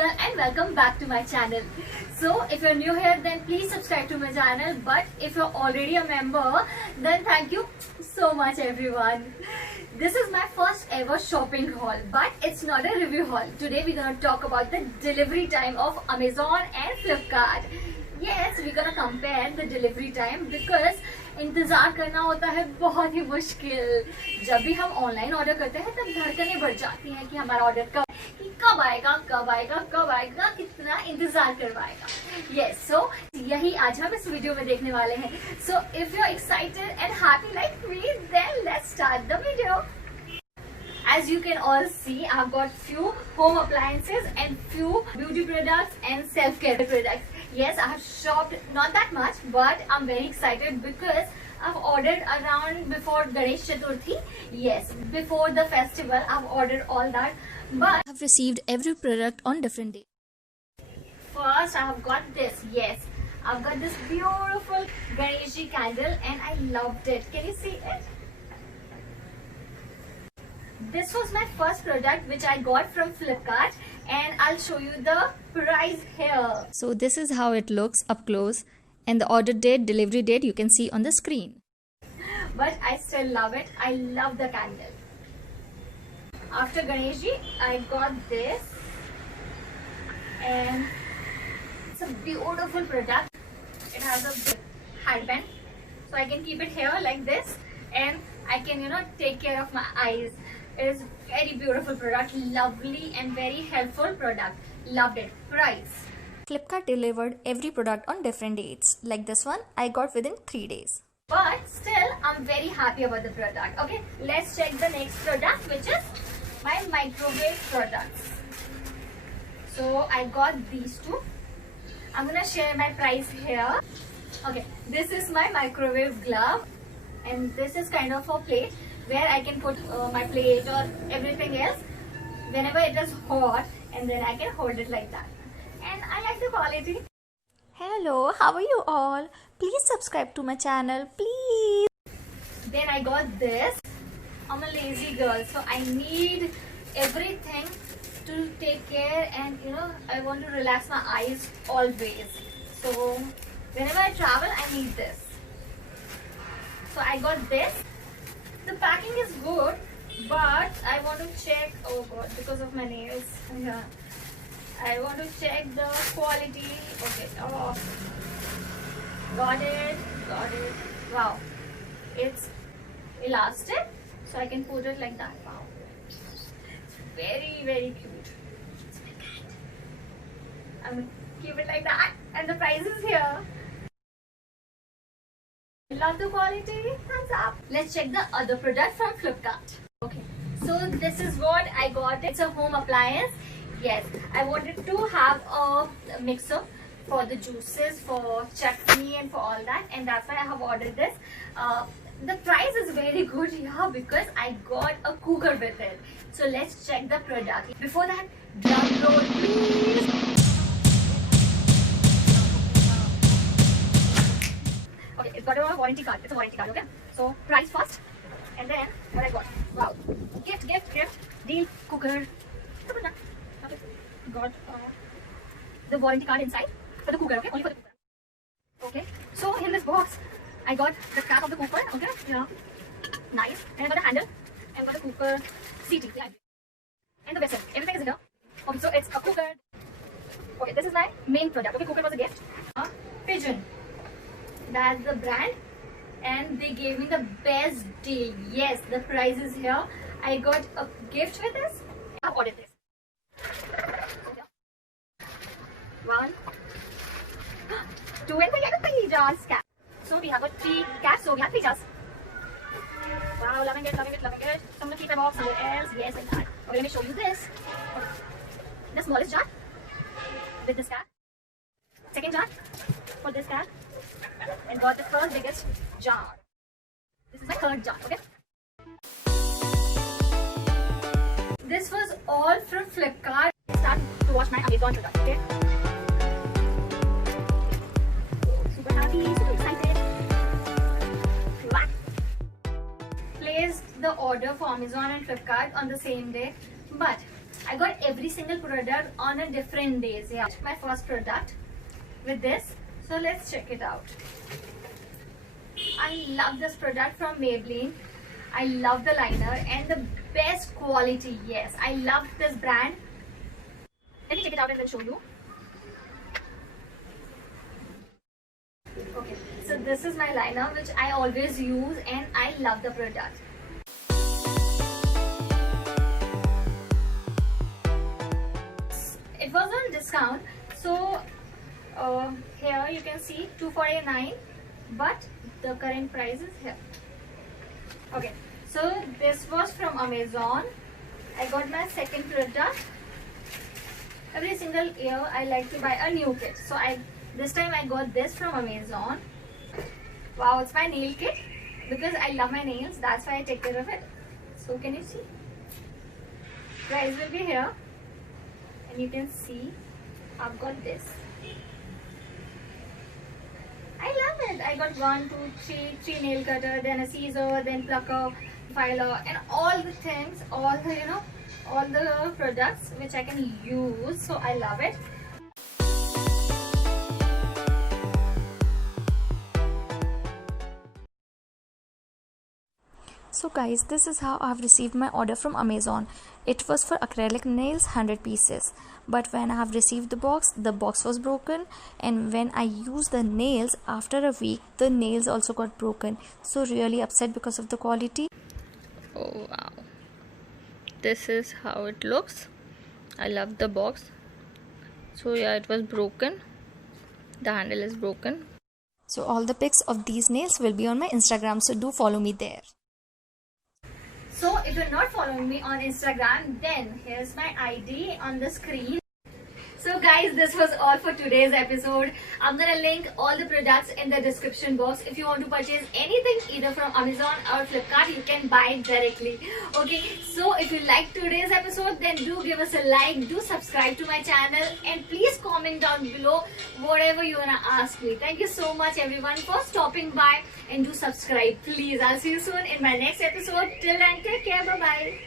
girl and welcome back to my channel. So if you're new here then please subscribe to my channel, but if you're already a member then thank you so much everyone. This is my first ever shopping haul, but it's not a review haul. Today we're gonna talk about the delivery time of Amazon and Flipkart. Yes, we're gonna compare the delivery time because इंतजार करना होता है बहुत ही मुश्किल. जब भी हम online order करते हैं तब धड़कनें बढ़ जाती हैं कि हमारा ऑर्डर कब आएगा, कितना इंतजार करवाएगा. यस, सो यही आज हम इस वीडियो में देखने वाले हैं. So if you are excited and happy like me then let's start the video. As you can all see, I've got few home appliances and few beauty products and self-care products. Yes, I have shopped not that much, but I'm very excited because I've ordered around before Ganesh Chaturthi. Yes, before the festival, I've ordered all that. But I've received every product on different days. first, I have got this. Yes, I've got this beautiful Ganesh candle, and I loved it. Can you see it? This was my first product which I got from Flipkart, and I'll show you the price here. So this is how it looks up close, and the order date, delivery date you can see on the screen. But I still love it. I love the candle. After Ganeshji, I got this, and it's a beautiful product. It has a headband, so I can keep it here like this, and I can take care of my eyes. It is very beautiful product, lovely and very helpful product. Loved it. Price. Flipkart delivered every product on different dates. Like this one, I got within 3 days. But still, I'm very happy about the product. Okay, let's check the next product, which is my microwave products. So I got these two. I'm gonna share my price here. Okay, this is my microwave glove, and this is kind of a plate where I can put my plate or everything else whenever it is hot, and then I can hold it like that. And I like the quality. Hello, how are you all? Please subscribe to my channel, please. Then I got this. I'm a lazy girl, so I need everything to take care, and I want to relax my eyes always. So whenever I travel, I need this. So I got this. The packing is good, but I want to check. Oh god, because of my nails. Yeah. I want to check the quality. Okay. Oh. Got it. Wow. It's elastic, so I can put it like that. Wow. Very, very cute. It's my cat. I'm gonna keep it like that. And the price is here. Love the quality. Thumbs up. Let's check the other product from Flipkart. Okay. So this is what I got. It's a home appliance. Yes. I wanted to have a mixer for the juices, for chutney and for all that. And that's why I have ordered this. The price is very good here because I got a cooker with it. So let's check the product. Before that, drum roll please. Okay, it's got a warranty card. It's a warranty card, okay? So price first, and then what I got. Wow. Gift. Deal cooker. Okay. Got the warranty card inside for the cooker, okay? Only for the cooker. Okay. So in this box, I got the cap of the cooker, okay? Nice. And I got the handle, and got the cooker seating, yeah. And the vessel. Everything is in here. Okay, so it's a cooker. Okay, this is my main product. Okay, cooker was a gift. Pigeon. That's the brand, and they gave me the best deal. Yes, the price is here. I got a gift with this. I've ordered this. One, two, and three jars cap. So we have got 3 caps, so we have 3 jars. Wow, loving it. So I'm gonna keep them off somewhere else. Yes, like that. Okay, let me show you this. The smallest jar with this cap. Second jar for this cap. And got the first biggest jar. This is my third jar, okay? This was all from Flipkart. Start to watch my Amazon product, okay? Super happy, super excited. Placed the order for Amazon and Flipkart on the same day, but I got every single product on a different days. Yeah, my first product with this. So let's check it out. I love this product from Maybelline. I love the liner and the best quality. Yes, I love this brand. Let me take it out and then show you. Okay, so this is my liner which I always use and I love the product. It was on discount, so here you can see 249, but the current price is here. Okay, so this was from Amazon. I got my second product. Every single year I like to buy a new kit, so this time I got this from Amazon. Wow, it's my nail kit because I love my nails, that's why I take care of it. So can you see? Price will be here and you can see I've got this. I love it. I got 1, 2, 3 nail cutter, then a scissor, then plucker, filer, and all the things, all the all the products which I can use. So I love it. So guys, this is how I've received my order from Amazon. It was for acrylic nails, 100 pieces. But when I have received the box was broken, and when I used the nails after a week, the nails also got broken. So really upset because of the quality. Oh wow, this is how it looks. I love the box. So yeah, it was broken. The handle is broken. So all the pics of these nails will be on my Instagram, so do follow me there. So if you're not following me on Instagram, then here's my ID on the screen. So guys, this was all for today's episode. I'm gonna link all the products in the description box. If you want to purchase anything either from Amazon or Flipkart, you can buy it directly. Okay, so if you like today's episode, then do give us a like, do subscribe to my channel, and please comment down below whatever you wanna ask me. Thank you so much everyone for stopping by, and do subscribe please. I'll see you soon in my next episode. Till then, take care. Bye bye.